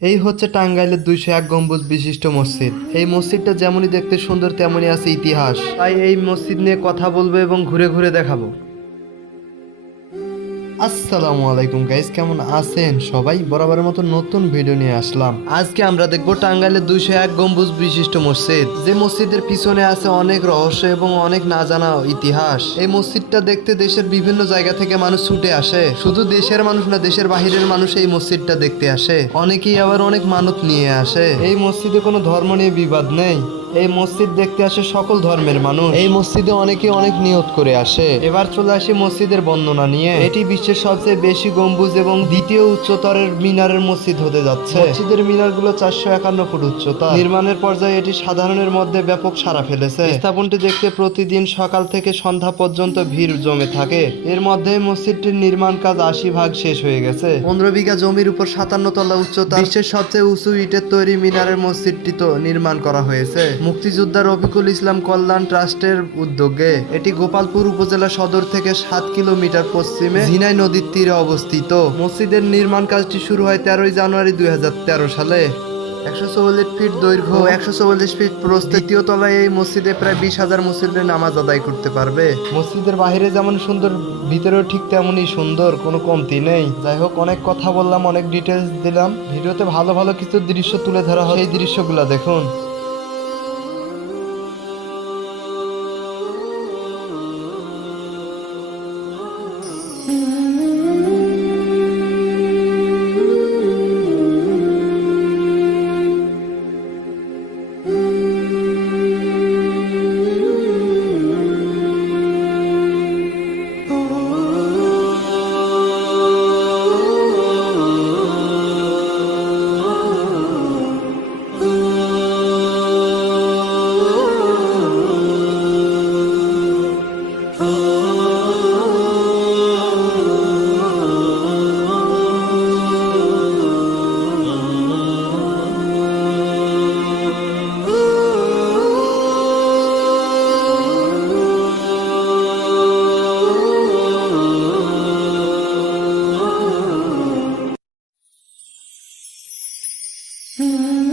এই হচ্ছে টাঙ্গাইলের 201 গম্বুজ বিশিষ্ট মসজিদ। এই মসজিদটা যেমনই দেখতে সুন্দর তেমনই আছে ইতিহাস। তাই এই মসজিদ নিয়ে কথা বলবো এবং ঘুরে ঘুরে দেখাবো। আসসালামু আলাইকুম গাইস, কেমন আছেন সবাই? বরাবরের মতো নতুন ভিডিও নিয়ে আসলাম। আজকে আমরা দেখব টাঙ্গাইলের 201 গম্বুজ বিশিষ্ট মসজিদ, যে মসজিদের পিছনে আছে অনেক রহস্য এবং অনেক না জানা ইতিহাস। এই মসজিদটা দেখতে দেশের বিভিন্ন জায়গা থেকে মানুষ ছুটে আসে। শুধু দেশের মানুষ না, দেশের বাহিরের মানুষ এই মসজিদটা দেখতে আসে। অনেকেই আবার অনেক মানত নিয়ে আসে। এই মসজিদে কোনো ধর্ম নিয়ে বিবাদ নেই। এই মসজিদ দেখতে আসে সকল ধর্মের মানুষ। এই মসজিদে অনেকে অনেক নিয়ত করে আসে। এবার চলে আসি মসজিদের বর্ণনা নিয়ে। এটি বিশ্বের সবচেয়ে বেশি গম্বুজ এবং দ্বিতীয় উচ্চতরের মিনারের মসজিদ হতে যাচ্ছে। মসজিদের মিনারগুলো 451 ফুট উচ্চতা। নির্মাণের পর্যায়ে এটি সাধারণের মধ্যে ব্যাপক সাড়া ফেলেছে। স্থাপনটি দেখতে প্রতিদিন সকাল থেকে সন্ধ্যা পর্যন্ত ভিড় জমে থাকে। এর মধ্যে মসজিদটির নির্মাণ কাজ 80% শেষ হয়ে গেছে। 15 বিঘা জমির উপর 57 তলা উচ্চতা বিশ্বের সবচেয়ে উঁচু ইটের তৈরি মিনারের মসজিদটি তো নির্মাণ করা হয়েছে মুক্তিযোদ্ধা রফিকুল ইসলাম কল্যাণ ট্রাস্টের উদ্যোগে। এটি গোপালপুর উপজেলা সদর থেকে 7 কিলোমিটার পশ্চিমে ঝিনাই নদীর তীরে অবস্থিত। মসজিদের নির্মাণ কাজটি শুরু হয় 13 জানুয়ারি 2013 সালে। 144 ফিট দৈর্ঘ্য ও 144 ফিট প্রস্থ। দ্বিতীয় তলায় এই মসজিদে প্রায় 20,000 মুসল্লি নামাজ আদায় করতে পারবে। মসজিদের বাহিরে যেমন সুন্দর, ভিতরেও ঠিক তেমনই সুন্দর, কোনো কমতি নেই। যাই হোক, অনেক কথা বললাম, অনেক ডিটেলস দিলাম। ভিডিওতে ভালো ভালো কিছু দৃশ্য তুলে ধরা হয়, সেই দৃশ্যগুলো দেখুন। Mm-hmm.